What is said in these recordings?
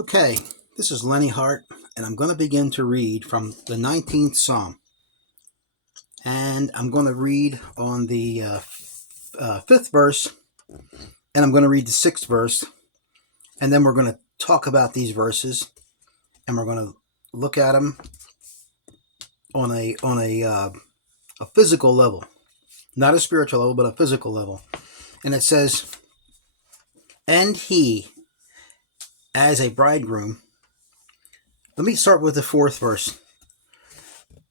Okay, this is Lenny Hart, and I'm going to begin to read from the 19th Psalm. And I'm going to read on the fifth verse, and I'm going to read the sixth verse, and then we're going to talk about these verses, and we're going to look at them on a physical level, not a spiritual level, but a physical level. And it says, "And he, as a bridegroom." Let me start with the fourth verse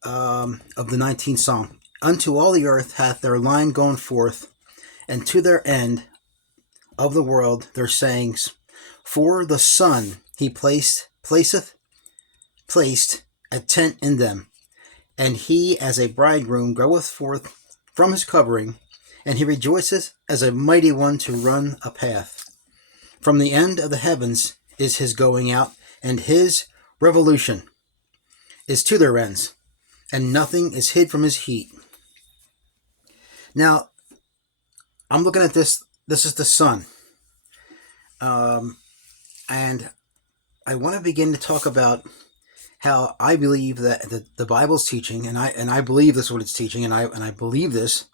of the 19th Psalm. "Unto all the earth hath their line gone forth, and to their end of the world their sayings. For the sun he placed a tent in them, and he as a bridegroom goeth forth from his covering, and he rejoiceth as a mighty one to run a path. From the end of the heavens is his going out, and his revolution is to their ends, and nothing is hid from his heat." Now, I'm looking at this. This is the sun. And I want to begin to talk about how I believe that the Bible's teaching, and I believe this is what it's teaching, and I believe this,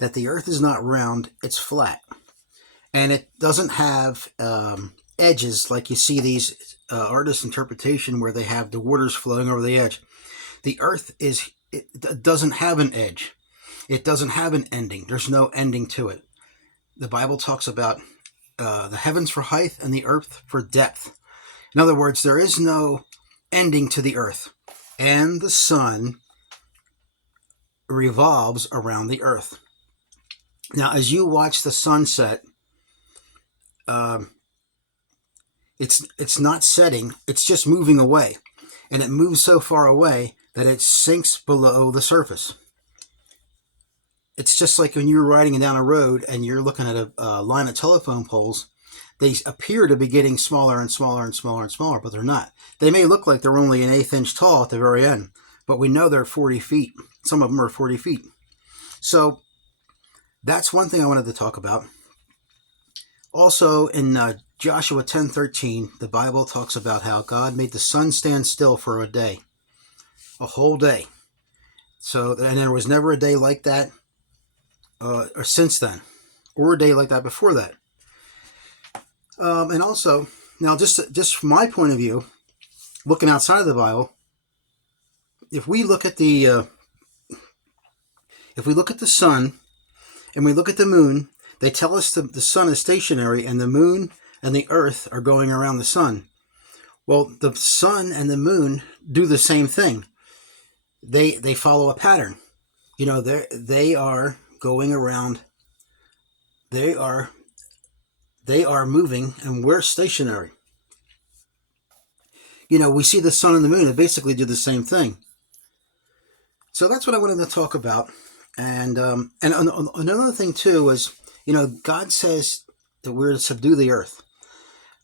that the earth is not round, it's flat. And it doesn't have edges like you see these artist interpretation where they have the waters flowing over the edge. The earth it doesn't have an edge. It doesn't have an ending. There's no ending to it. The Bible talks about the heavens for height and the earth for depth. In other words, there is no ending to the earth. And the sun revolves around the earth. Now, as you watch the sunset, it's not setting, it's just moving away. And it moves so far away that it sinks below the surface. It's just like when you're riding down a road and you're looking at a line of telephone poles. They appear to be getting smaller and smaller and smaller and smaller, but they're not. They may look like they're only an eighth inch tall at the very end, but we know they're 40 feet. Some of them are 40 feet. So that's one thing I wanted to talk about. Also, in Joshua 10:13, the Bible talks about how God made the sun stand still for a day, a whole day. So, and there was never a day like that or since then, or a day like that before that. And also, now just from my point of view, looking outside of the Bible, if we look at the sun and we look at the moon, they tell us the sun is stationary and the moon and the earth are going around the sun. Well, the sun and the moon do the same thing. They follow a pattern. You know, they are going around. They are moving, and we're stationary. You know, we see the sun and the moon, they basically do the same thing. So that's what I wanted to talk about. And another thing too was, you know, God says that we're to subdue the earth.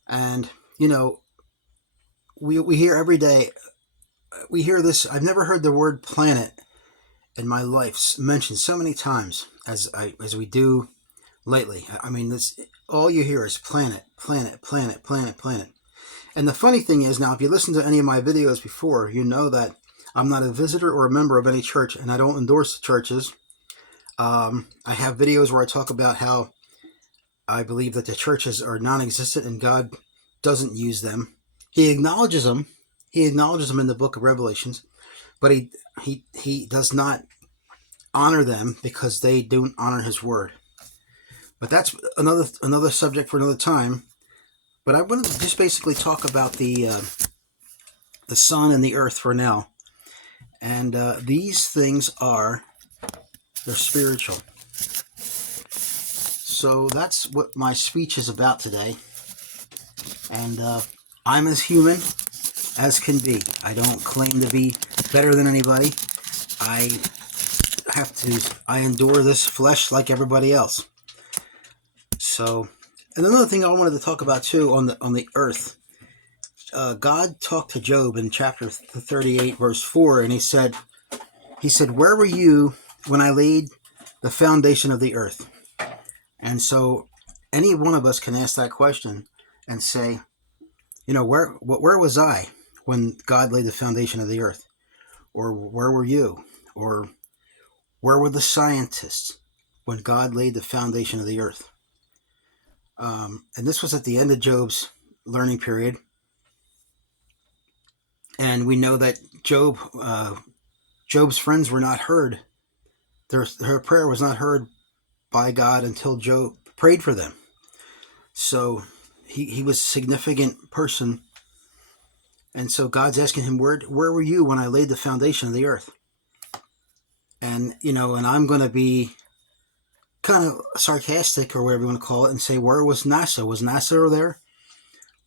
And, you know, we hear every day, we hear this. I've never heard the word planet in my life mentioned so many times as we do lately. I mean, this, all you hear is planet, planet, planet, planet, planet. And the funny thing is, now, if you listen to any of my videos before, you know that I'm not a visitor or a member of any church, and I don't endorse churches. I have videos where I talk about how I believe that the churches are non-existent and God doesn't use them. He acknowledges them. He acknowledges them in the book of Revelations, but he does not honor them because they don't honor his word. But that's another subject for another time. But I wanted to just basically talk about the sun and the earth for now. And these things they're spiritual. So that's what my speech is about today. And I'm as human as can be. I don't claim to be better than anybody. I endure this flesh like everybody else. So, and another thing I wanted to talk about too on the earth. God talked to Job in chapter 38, verse 4, and he said, "Where were you when I laid the foundation of the earth?" And so any one of us can ask that question and say, Where was I when God laid the foundation of the earth? Or where were you? Or where were the scientists when God laid the foundation of the earth? And this was at the end of Job's learning period. And we know that Job's friends were not heard. Her prayer was not heard by God until Job prayed for them. So he was a significant person. And so God's asking him, where were you when I laid the foundation of the earth? And, and I'm going to be kind of sarcastic or whatever you want to call it and say, where was NASA? Was NASA there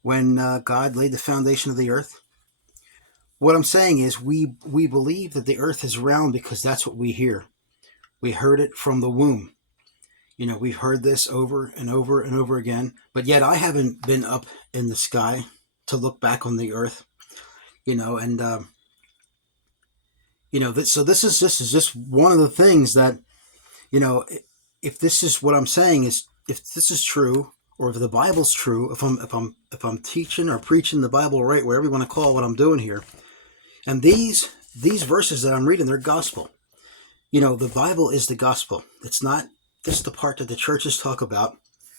when God laid the foundation of the earth? What I'm saying is we believe that the earth is round because that's what we hear. We heard it from the womb. We've heard this over and over and over again, but yet I haven't been up in the sky to look back on the earth, and so this is just one of the things that, if this is what I'm saying is, if this is true, or if the Bible's true, if I'm teaching or preaching the Bible right, whatever you want to call what I'm doing here, and these verses that I'm reading, they're gospel. The Bible is the gospel. It's not just the part that the churches talk about,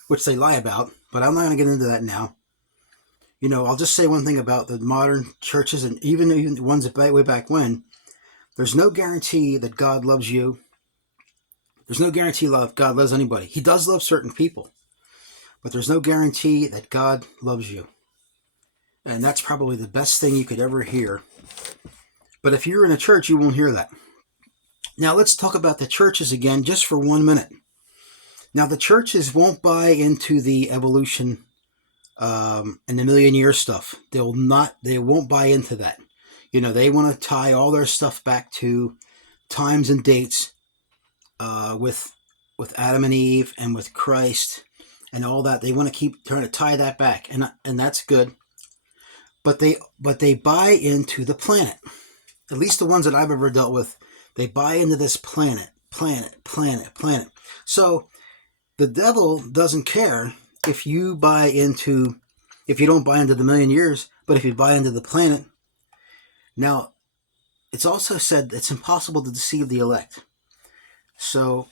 which they lie about, but I'm not going to get into that now. I'll just say one thing about the modern churches, and even the ones that way back when. There's no guarantee that God loves you. There's no guarantee God loves anybody. He does love certain people, but there's no guarantee that God loves you. And that's probably the best thing you could ever hear. But if you're in a church, you won't hear that. Now let's talk about the churches again just for 1 minute. Now the churches won't buy into the evolution and the million-year stuff. They won't buy into that. They want to tie all their stuff back to times and dates with Adam and Eve and with Christ and all that. They want to keep trying to tie that back, and that's good. But they buy into the planet. At least the ones that I've ever dealt with, they buy into this planet. So the devil doesn't care if you don't buy into the million years, but if you buy into the planet. Now, it's also said it's impossible to deceive the elect. So,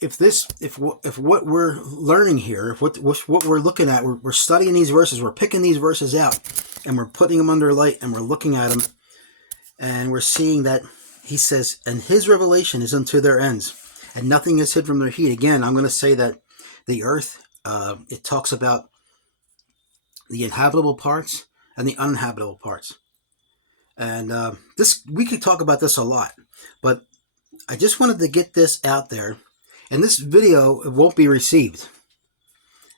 if what we're learning here, if what we're looking at, we're studying these verses, we're picking these verses out, and we're putting them under light, and we're looking at them, and we're seeing that he says, and his revelation is unto their ends, and nothing is hid from their heat. Again, I'm going to say that the earth, it talks about the inhabitable parts and the uninhabitable parts. And we could talk about this a lot, but I just wanted to get this out there. And this video, it won't be received.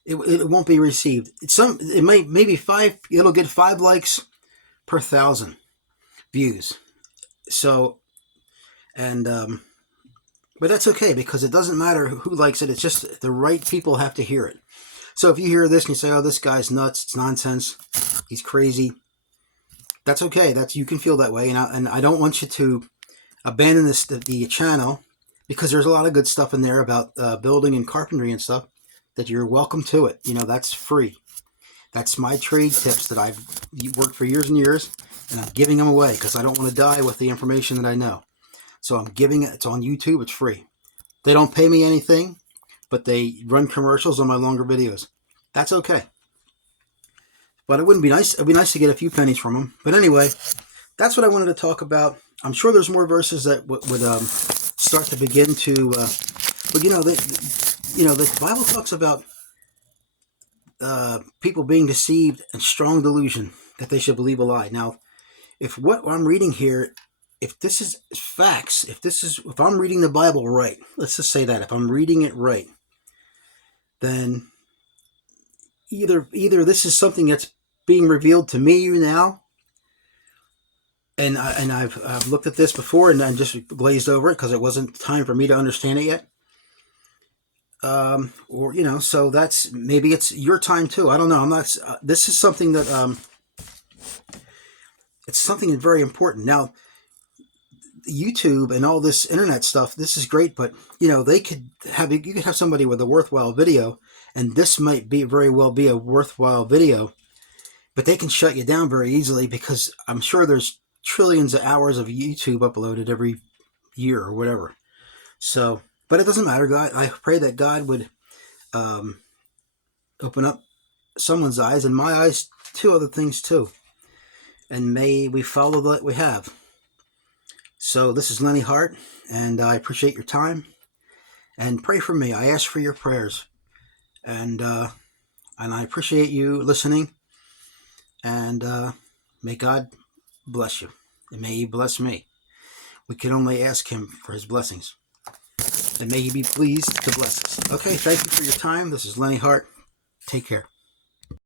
It won't be received. It'll get 5 likes per 1,000 views. So, and but that's okay, because it doesn't matter who likes it. It's just the right people have to hear it. So if you hear this and you say, "Oh, this guy's nuts. It's nonsense. He's crazy." That's okay. You can feel that way, and I don't want you to abandon the channel, because there's a lot of good stuff in there about building and carpentry and stuff that you're welcome to it. That's free. That's my trade tips that I've worked for years and years, and I'm giving them away because I don't want to die with the information that I know. So I'm giving it. It's on YouTube. It's free. They don't pay me anything, but they run commercials on my longer videos. That's okay. But it wouldn't be nice. It'd be nice to get a few pennies from them. But anyway, that's what I wanted to talk about. I'm sure there's more verses that would start to begin to. But the Bible talks about people being deceived and strong delusion that they should believe a lie. Now, if what I'm reading here, if this is facts, if I'm reading the Bible right, let's just say that if I'm reading it right, then either this is something that's being revealed to me now, and I've looked at this before and I just glazed over it because it wasn't time for me to understand it yet. So that's, maybe it's your time too. I don't know. I'm not. This is something that it's something very important. Now, YouTube and all this internet stuff, this is great, but you could have somebody with a worthwhile video, and this might very well be a worthwhile video, But they can shut you down very easily because I'm sure there's trillions of hours of YouTube uploaded every year or whatever. So, but it doesn't matter. God, I pray that God would um, open up someone's eyes and my eyes to other things too. And may we follow what we have. So this is Lenny Hart, and I appreciate your time. And pray for me. I ask for your prayers, and I appreciate you listening. And may God bless you, and may He bless me. We can only ask Him for His blessings, and may He be pleased to bless us. Okay, thank you for your time. This is Lenny Hart. Take care.